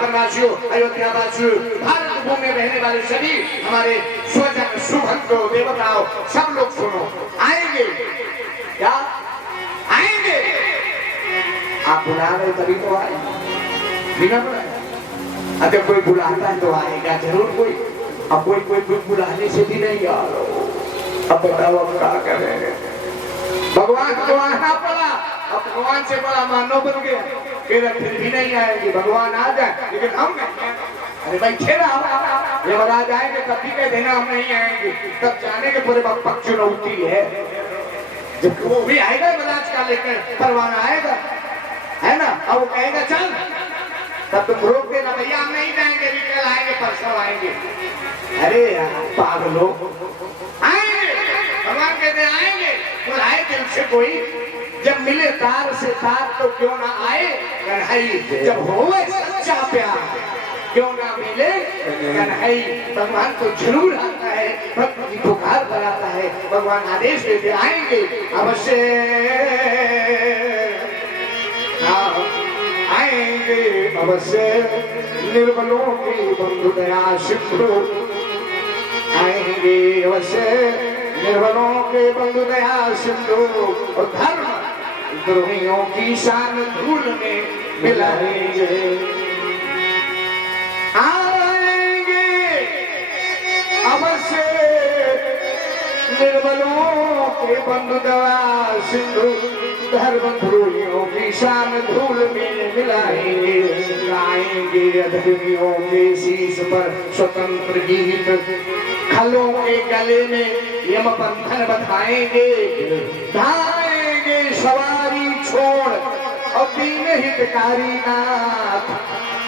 वृंदावन वासियों, अयोध्या वासियों, भारत भूमि में रहने वाले सभी हमारे स्वजन सुभक्तों देवताओं सब लोग सुनो, आएंगे क्या? आएंगे। आप बुला रहे तभी तो आए, बिना बुलाए। अगर कोई बुलाता है तो आएगा जरूर कोई, अब कोई बुलाने से भी नहीं आ रहा। अब बताओ अब क्या करें? भगवान को आना पड़ा, अब भगवान से बड़ा मानव बन गया, फिर भी नहीं आएंगे। भगवान आ जाए लेकिन हम नहीं। अरे भाई खेला यमराज आएंगे तब भी कह देना हम नहीं आएंगे, तब जाने के पूरे पक्ष चुनौती है। जब वो भी आएगा यमराज का लेकर परवाना आएगा, है ना, और वो कहेगा चल, तब तुम रोक देना भैया हम नहीं जाएंगे, भी कल आएंगे परसों आएंगे। अरे यार पागलो, आएंगे भगवान कहते आएंगे, बुलाए दिल से कोई, जब मिले तार से तार तो क्यों ना आए कन्हई, जब होवे सच्चा प्यार क्यों ना मिले कन्हई। भगवान तो जरूर आता है, भक्त की पुकार कराता है, भगवान आदेश देते आएंगे अवश्य आएंगे अवश्य। निर्बलों की बंधु दया सिंधु आएंगे अवश्य, निर्बलों के बंधु दया सिंधु और धर्म द्रोहियों की शान धूल में मिलाएंगे। आएंगे अवश्य निर्बलों के बंधु दया सिंधु, धर्म द्रोहियों की शान धूल में मिलाएंगे। गाएंगे अधर्मियों के शीश पर स्वतंत्र गीत, खलों के गले में यम बंधन बधाएंगे। धाएंगे सवारी छोड़ और दीन हितकारी नाथ,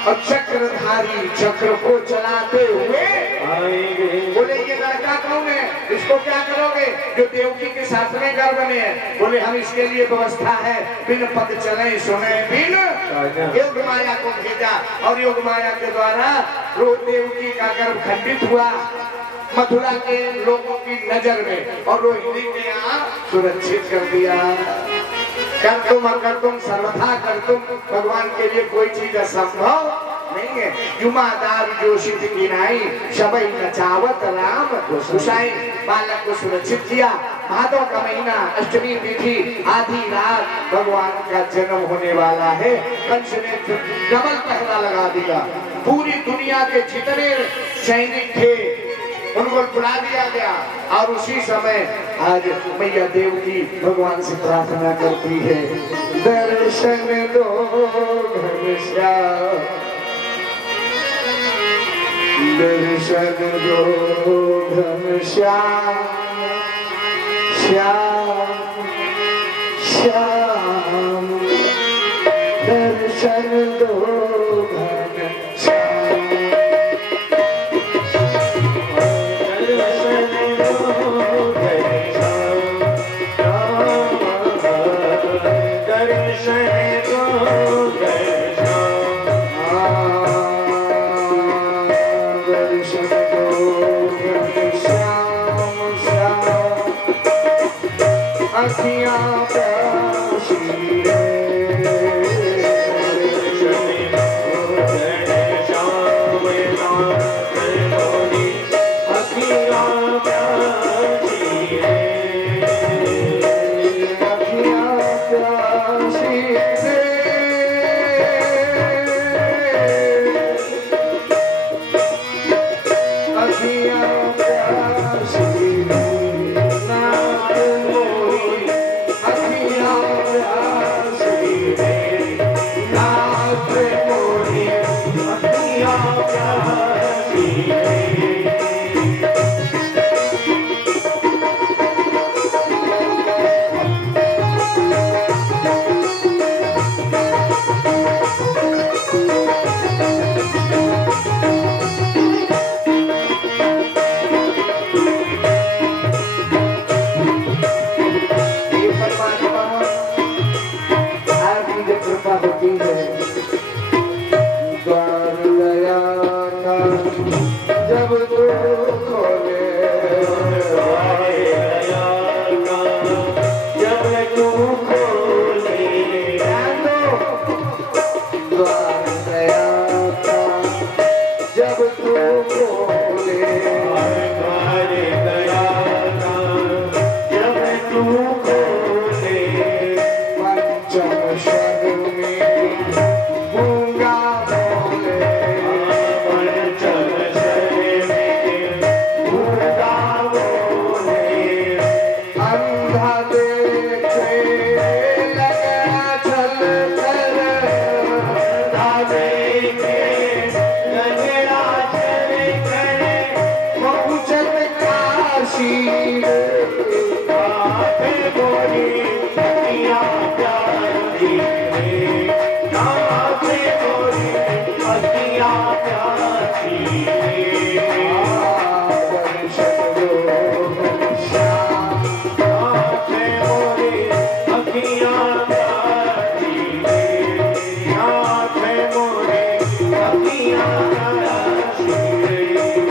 और चक्रधारी चक्र को चलाते हुए आएंगे। बोले ये लड़का कौन है, इसको क्या करोगे? जो देवकी के साथ में गर्भ में है। बोले हम इसके लिए व्यवस्था है, बिन पद चले सुने बिन योग माया को भेजा, और योग माया के द्वारा देवकी का गर्भ खंडित हुआ मथुरा के लोगों की नजर में, और रोहिणी के यहाँ सुरक्षित कर दिया। कर तुम अकर तुम सर्वथा कर तुम, भगवान के लिए कोई चीज असंभव नहीं है। जुमादार जोशित गिनाई सबई नचावत राम घुसाई, बालक को सुरक्षित किया। भादों का महीना अष्टमी तिथि आधी रात भगवान का जन्म होने वाला है। कंस ने डबल पहरा लगा दिया, पूरी दुनिया के जितने सैनिक थे उनको बुला दिया गया, और उसी समय आज मैया देवकी भगवान से प्रार्थना करती है, दर्शन दो घनश्याम, दर्शन दो घनश्याम, श्याम श्याम, दर्शन दो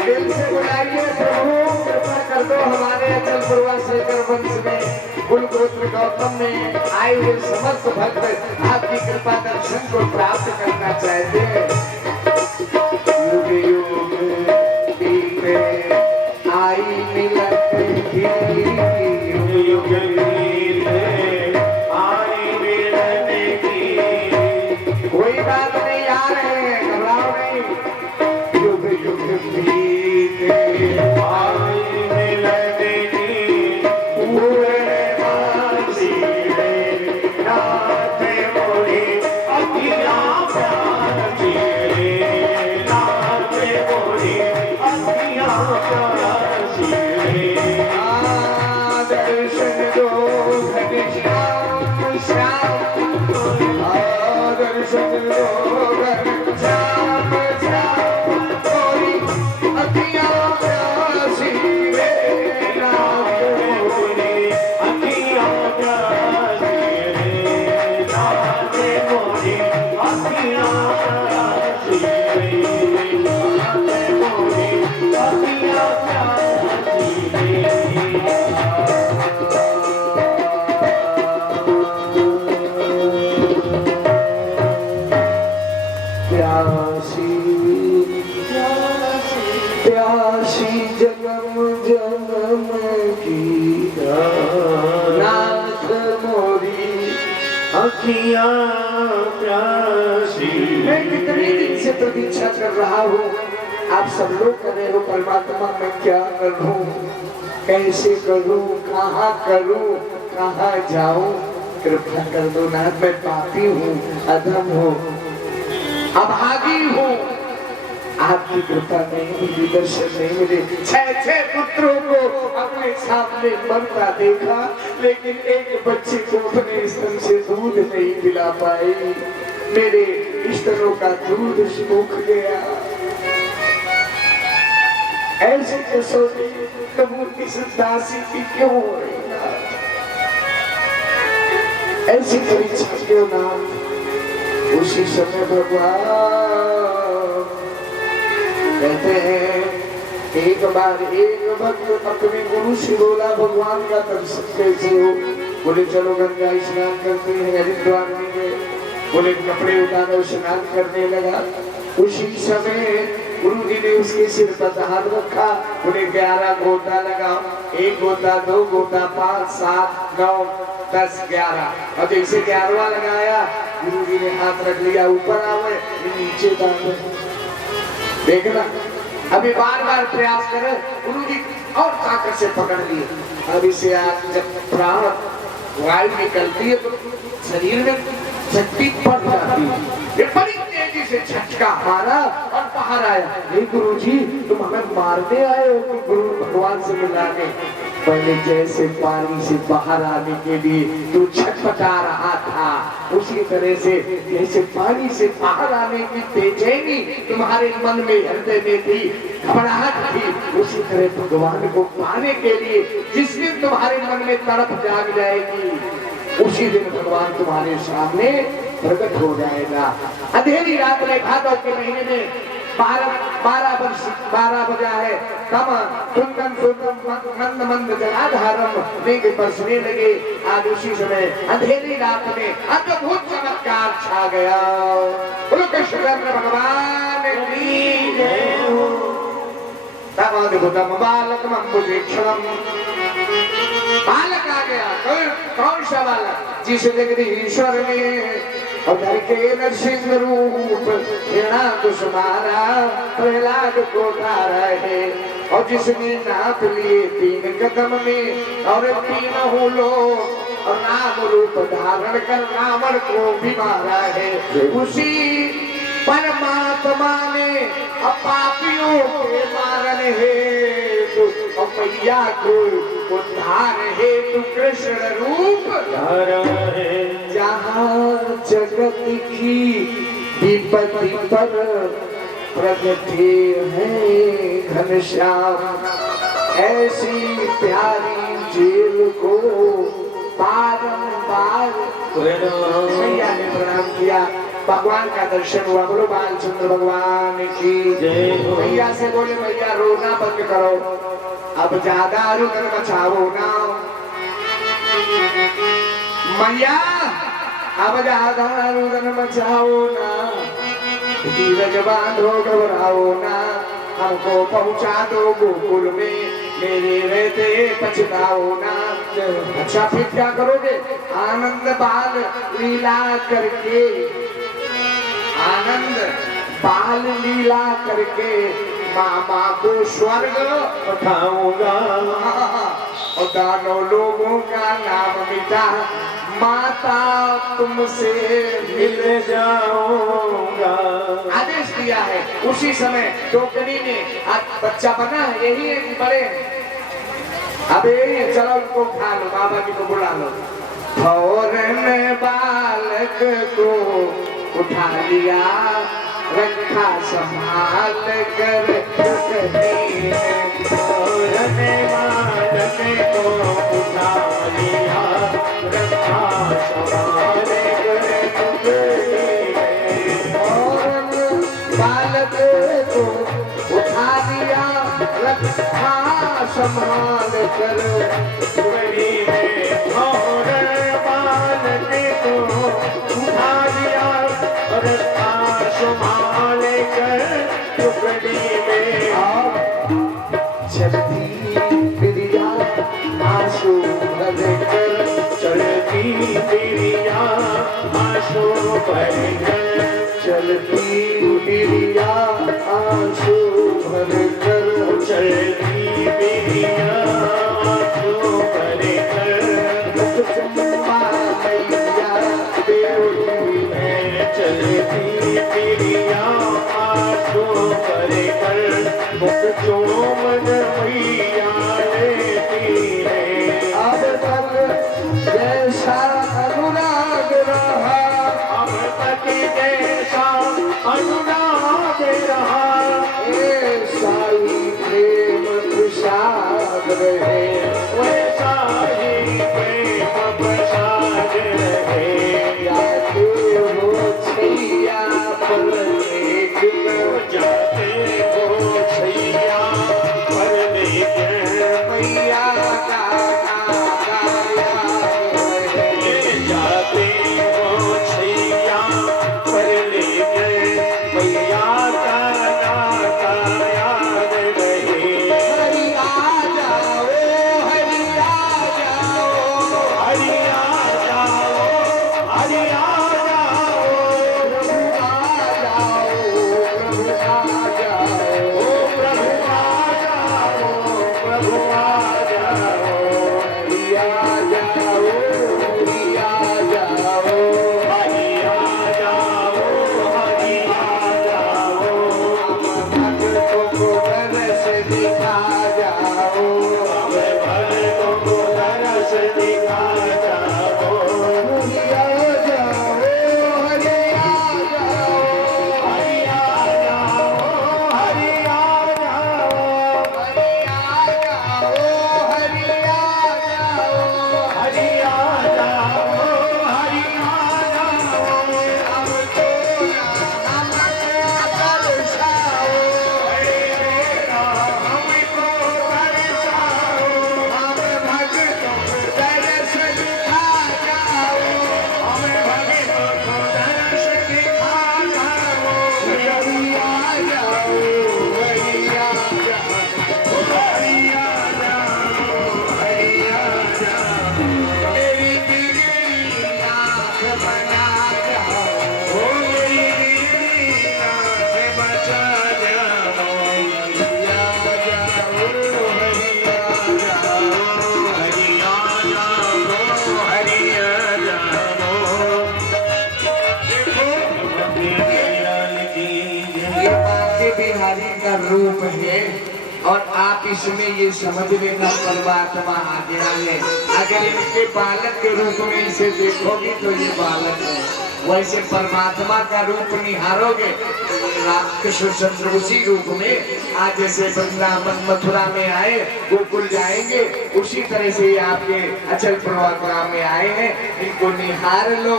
दिल से बुलाइए प्रभु कृपा कर दो हमारे अचल पूर्वाश्रय वंश में कुल गोत्र गौतम में आए हुए समस्त भक्त आपकी कृपा दर्शन को प्राप्त करना चाहते हैं। युग युग बीते आई मिलन की, युग युग बीते आई मिलन की। कोई बात नहीं, आ रहे हैं, घबराओ नहीं। युग युग बीते आई मिलन की, पूरे मासी रे नाथ मोरी अखियाँ प्यासी रे, नाथ मोरी अखियाँ प्यासी रे। दर्शन दो घनश्याम श्याम, दर्शन दो घनश्याम श्याम मोरी अखियाँ प्यासी रे, नाथ मोरी अखियाँ प्यासी रे, नाथ मोरी अखियाँ प्यासी रे, नाथ मोरी अखियाँ प्यासी रे। प्यासी प्यासी जन्म जन्म की नाथ मोरी अखियाँ प्यासी। मैं कितने दिन से प्रतीक्षा कर रहा हूँ, आप सब लोग कर रहे हो परमात्मा, मैं क्या करूँ, कैसे करूँ, कहाँ करूँ, कहाँ जाऊँ। कृपा कर दो नाथ, मैं पापी हूँ, अधम हूँ, अभागी हूँ। आपकी कृपा नहीं मिली, दर्शन नहीं मिले। 6 पुत्रों को अपने सामने मरता देखा, लेकिन एक बच्चे को अपने स्तन से दूध नहीं पिला पाई। मेरे स्तनों का दूध सूख गया। ऐसी कसौटी कबूल की दासी की क्यों हो रही है? ऐसी परीक्षा क्यों ना? उसी समय भगवान कहते हैं, एक बार एक भक्त अपने गुरु से बोला, भगवान का दर्शन कैसे हो? बोले चलो गंगा स्नान करते हैं। हरिद्वार में गए, बोले कपड़े उतारो, स्नान करने लगा। उसी समय गुरु जी ने उसके सिर पर हाथ रखा, बोले 11 गोता लगाओ, 1 गोता, 2 गोता, 5, 7, 9, 10, 11। और जैसे 11वां लगाया, गुरु जी ने हाथ रख लिया, ऊपर आवे नीचे दावे। देखना, अभी बार बार प्रयास करे, गुरु जी और ताकत से पकड़ लिए। अब इसे आज जब प्राण वायु निकलती है तो शरीर में शक्ति बढ़ जाती है। ये बड़ी तेजी से झटका मारा और बाहर आया। नहीं गुरु जी, तुम हमें मारने आए हो कि गुरु भगवान से मिलाने? पहले जैसे पानी से बाहर आने के लिए तू छटपटा रहा था, उसी तरह से जैसे पानी से बाहर आने की बेचैनी तुम्हारे मन में, हृदय में थी, घबराहट थी, उसी तरह भगवान को पाने के लिए जिस दिन तुम्हारे मन में तड़प जाग जाएगी, उसी दिन भगवान तुम्हारे सामने प्रकट हो जाएगा। अंधेरी रात में भादों के महीने में 12 बजा है, तम कुंदन सुंदम मंद मंद जलाधारम मेघ बरसने लगे। आज उसी समय अंधेरी रात में अद्भुत चमत्कार छा गया। बोलो कृष्ण भगवान की जय हो। तम अद्भुतम बालकम अम्बुजेक्षणम, बालक आ गया। कौन सा बालक? जिस जगदीश्वर ने उधर के नरसिंह रूप हिरणाकुसुमारा प्रहलाद को धारा है, और जिसने नाप लिए 3 कदम में और 3 लोग, और नाम रूप धारण कर रावण को भी मारा है। उसी परमात्मा ने पापियों के मारन हेतु मैया को उद्धार हेतु कृष्ण रूप धारा है। जहाँ जगत की विपत्ति पर प्रगटे हैं घनश्याम, ऐसी प्यारी जेल को बारंबार मैया ने प्रणाम किया। भगवान का दर्शन हुआ। बोलो बालचंद्र भगवान की जय हो। भैया से बोले भैया रोना बंद करो, अब ज्यादा रुदन मचाओ ना। मैया अब ज्यादा रुदन मचाओ ना, धीरज बांधो घबराओ ना, हमको पहुंचा दो गोकुल में, मेरे रहते पछताओ ना। अच्छा फिर क्या करोगे? आनंद बाल लीला करके, आनंद बाल लीला करके मामा को स्वर्ग उठाऊंगा और दानों लोगों का नाम मिटा, माता तुमसे मिल जाऊंगा। आदेश दिया है। उसी समय टोकरी में आज बच्चा बना है, यही है कि बड़े अबे चलो उनको उठा लो, बाबा जी को बुला लो। फौरन बालक को उठा लिया, रखा संभाल कर टोकरी में। फौरन बालक को उठा लिया, रखा संभाल कर टोकरी में। फौरन बालक को उठा लिया, रखा संभाल कर टोकरी में। फौरन बालक को उठा लिया, रखा संभाल कर टोकरी में। चलती प्रिया आंसू भरकर, चलती प्रिया आंसू भरकर, चलती प्रिया आंसू भरकर, चलती प्रिया आंसू भरकर। चंपा मैया देवी है, चलती प्रिया आंसू भरकर, मुख चूमन मैया लेती है। अब तक जैसा अनुराग रहा, अब तक जैसा अनुराग रहा, ऐसा ही प्रेम प्रसाद रहे। वैसा ही प्रेम प्रसाद रहे। जाते हो छैया पर एक जाते हो छैया पर लेकर, मैया का गाया रहे। जाते हो छैया पर लेकर, मैया का नाता याद रहे। हरि आ जाओ, हरि आ जाओ, हरि आ जाओ, हरि आ जाओ, प्रभु आ जाओ, प्रभु आ जाओ, प्रभु आ जाओ, प्रभु आ जाओ। हरि आ जाओ, हरि आ जाओ। हरि आ जाओ, हरि आ जाओ, भक्तों को दरस दिखा जाओ, हमें भक्तों को दरस दिखा जाओ। हरि आ जाओ, हरि आ जाओ, हरि आ जाओ, हरि आ जाओ, हरि आ जाओ, हरि आ जाओ। हरि आ जाओ, हरि आ जाओ। हमको हमको दर्शाओ, हमको बरसाओ, हम भक्तों को दरस दिखा जाओ। हमें भक्तों को दरस दिखा जाओ। हरि आ जाओ, हरि आ जाओ, हरि आ जाओ, हरि आ जाओ। मेरी बिगड़ी आँख बना जाओ। ओ मेरी नाथ बचा जाओ। हरि आ जाओ, हरि आ जाओ। हरि आ जाओ, हरि आ जाओ। देखो लाल की ये बांके बिहारी का रूप है और आप इसमें ये समझ लेना परमात्मा आ गया है। अगर इनके बालक के रूप में इसे देखोगे तो ये बालक है, वैसे परमात्मा का रूप निहारोगे कृष्ण चंद्र उसी रूप में आज जैसे वृंदावन मथुरा में आए गोकुल जाएंगे उसी तरह से ये आपके अचल प्रवाह ग्राम में आए हैं। इनको निहार लो,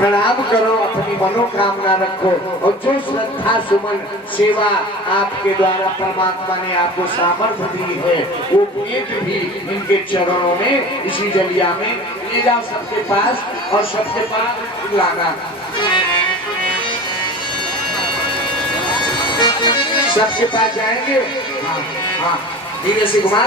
प्रणाम करो, अपनी मनोकामना रखो और जो श्रद्धा सुमन सेवा आपके द्वारा परमात्मा ने आपको सामर्थ्य दी है वो भेंट भी इनके चरणों में इसी जलिया में ले जाओ सबके पास और सबके पास लाना। सबके पास जाएंगे। हाँ हाँ, धीरे से घुमा।